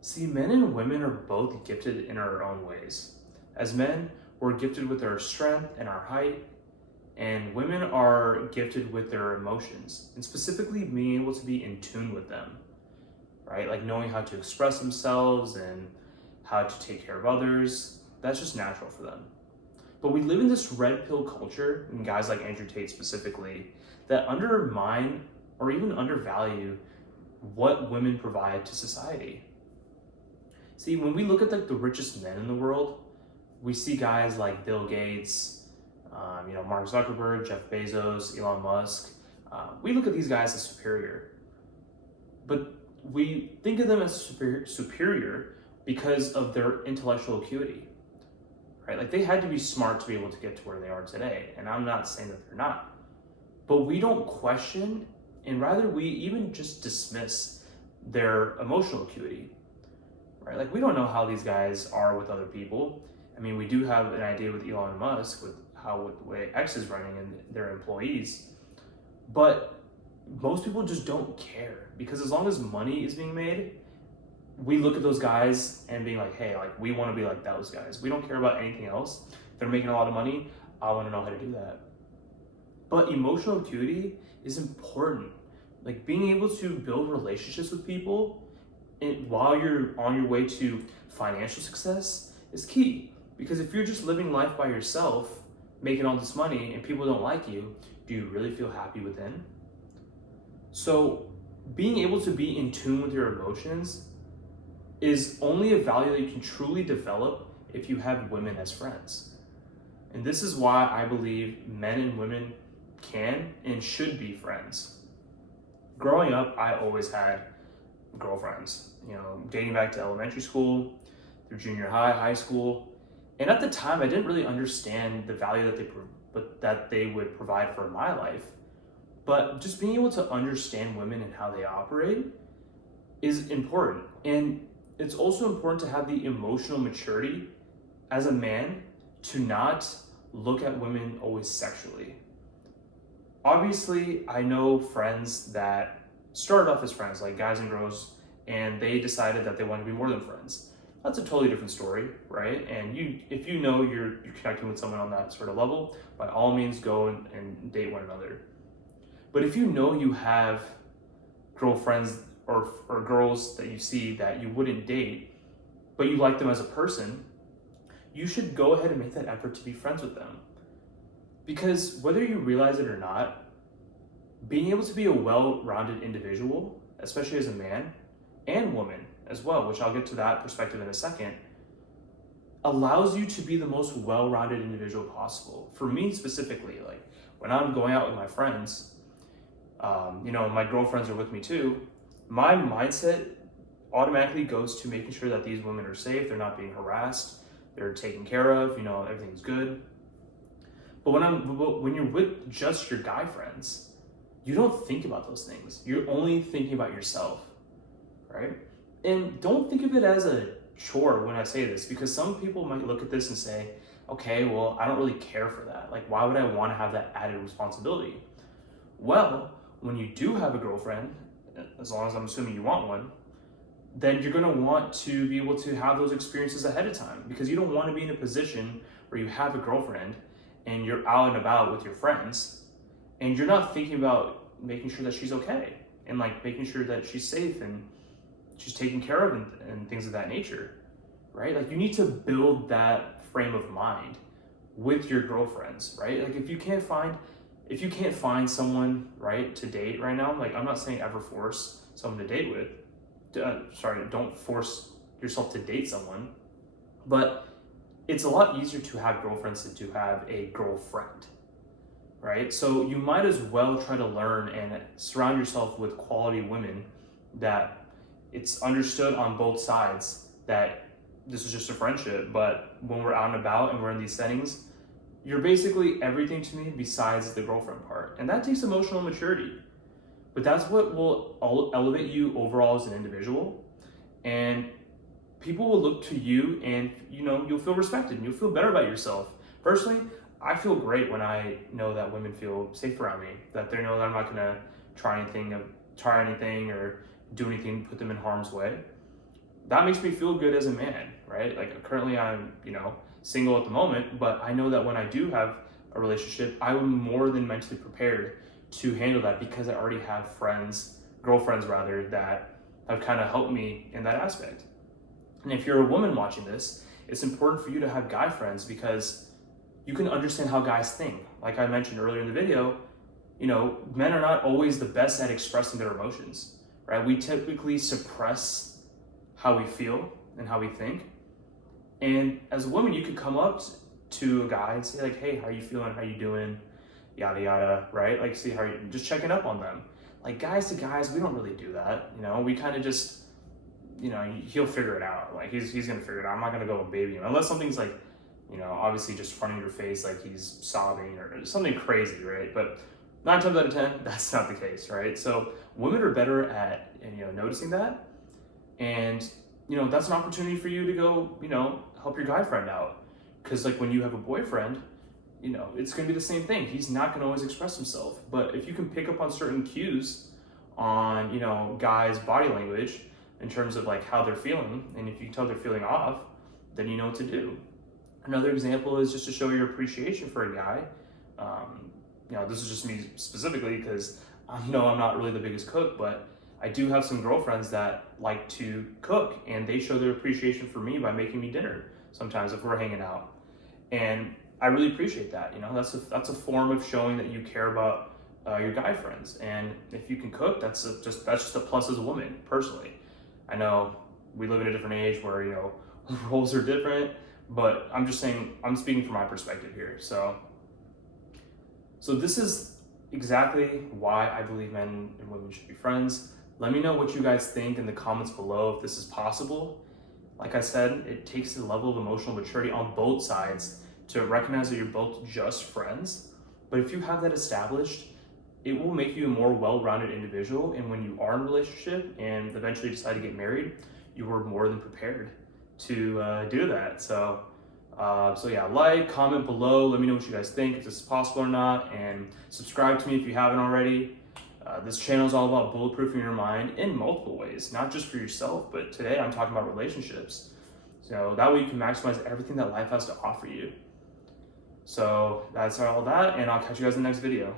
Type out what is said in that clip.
See, men and women are both gifted in our own ways. As men, we're gifted with our strength and our height, and women are gifted with their emotions, and specifically being able to be in tune with them, right? Like knowing how to express themselves and how to take care of others. That's just natural for them. But we live in this red pill culture, and guys like Andrew Tate specifically, that undermine or even undervalue what women provide to society. See, when we look at the richest men in the world, we see guys like Bill Gates, Mark Zuckerberg, Jeff Bezos, Elon Musk. We look at these guys as superior, but we think of them as superior because of their intellectual acuity, right? Like they had to be smart to be able to get to where they are today, and I'm not saying that they're not, but we don't question, and rather we even just dismiss their emotional acuity, right? Like we don't know how these guys are with other people. I mean, we do have an idea with Elon Musk with the way X is running and their employees, but most people just don't care because as long as money is being made, we look at those guys and being like, hey, like we want to be like those guys. We don't care about anything else. They're making a lot of money. I want to know how to do that. But emotional acuity is important. Like being able to build relationships with people and while you're on your way to financial success is key. Because if you're just living life by yourself, making all this money and people don't like you, do you really feel happy within? So being able to be in tune with your emotions is only a value that you can truly develop if you have women as friends. And this is why I believe men and women can and should be friends. Growing up, I always had girlfriends, dating back to elementary school, through junior high, high school. And at the time, I didn't really understand the value that they would provide for my life. But just being able to understand women and how they operate is important. And it's also important to have the emotional maturity as a man to not look at women always sexually. Obviously, I know friends that started off as friends, like guys and girls, and they decided that they wanted to be more than friends. That's a totally different story, right? And if you know you're connecting with someone on that sort of level, by all means go and date one another. But if you know you have girlfriends or girls that you see that you wouldn't date, but you like them as a person, you should go ahead and make that effort to be friends with them. Because whether you realize it or not, being able to be a well-rounded individual, especially as a man and woman as well, which I'll get to that perspective in a second, allows you to be the most well-rounded individual possible. For me specifically, like when I'm going out with my friends, my girlfriends are with me too, my mindset automatically goes to making sure that these women are safe, they're not being harassed, they're taken care of, everything's good. But when you're with just your guy friends, you don't think about those things. You're only thinking about yourself, right? And don't think of it as a chore when I say this, because some people might look at this and say, okay, well, I don't really care for that. Like, why would I want to have that added responsibility? Well, when you do have a girlfriend, as long as I'm assuming you want one, then you're going to want to be able to have those experiences ahead of time, because you don't want to be in a position where you have a girlfriend and you're out and about with your friends and you're not thinking about making sure that she's okay and like making sure that she's safe and she's taken care of and things of that nature, right? Like you need to build that frame of mind with your girlfriends, right? Like if you can't find someone, right, to date right now, like I'm not saying ever force someone to date with, don't force yourself to date someone, but it's a lot easier to have girlfriends than to have a girlfriend, right? So you might as well try to learn and surround yourself with quality women that it's understood on both sides that this is just a friendship, but when we're out and about and we're in these settings, you're basically everything to me besides the girlfriend part. And that takes emotional maturity. But that's what will elevate you overall as an individual. And people will look to you and you'll feel respected and you'll feel better about yourself. Personally, I feel great when I know that women feel safe around me, that they know that I'm not gonna try anything or do anything to put them in harm's way. that makes me feel good as a man, right? Like currently I'm, single at the moment, but I know that when I do have a relationship, I'm more than mentally prepared to handle that because I already have girlfriends rather, that have kind of helped me in that aspect. And if you're a woman watching this, it's important for you to have guy friends because you can understand how guys think. Like I mentioned earlier in the video, men are not always the best at expressing their emotions, right? We typically suppress how we feel and how we think. And as a woman, you could come up to a guy and say like, hey, how are you feeling? How you doing? Yada, yada, right? Like, see how you just checking up on them. Like guys to guys, we don't really do that. We kind of just, he'll figure it out. Like he's going to figure it out. I'm not going to go and baby him unless something's like, obviously just front of your face, like he's sobbing or something crazy, right? But 9 times out of 10, that's not the case, right? So women are better at, noticing that. And, that's an opportunity for you to go, help your guy friend out. Because like when you have a boyfriend, it's going to be the same thing. He's not going to always express himself. But if you can pick up on certain cues on, guys' body language in terms of like how they're feeling, and if you can tell they're feeling off, then you know what to do. Another example is just to show your appreciation for a guy. This is just me specifically because I know I'm not really the biggest cook, but I do have some girlfriends that like to cook, and they show their appreciation for me by making me dinner sometimes if we're hanging out. And I really appreciate that. That's a form of showing that you care about your guy friends. And if you can cook, that's just a plus as a woman. Personally, I know we live in a different age where roles are different, but I'm just saying I'm speaking from my perspective here. So this is exactly why I believe men and women should be friends. Let me know what you guys think in the comments below if this is possible. Like I said, it takes a level of emotional maturity on both sides to recognize that you're both just friends. But if you have that established, it will make you a more well-rounded individual. And when you are in a relationship and eventually decide to get married, you are more than prepared to do that. So yeah, like, comment below. Let me know what you guys think, if this is possible or not. And subscribe to me if you haven't already. This channel is all about bulletproofing your mind in multiple ways, not just for yourself, but today I'm talking about relationships. So that way you can maximize everything that life has to offer you. So that's all that, and I'll catch you guys in the next video.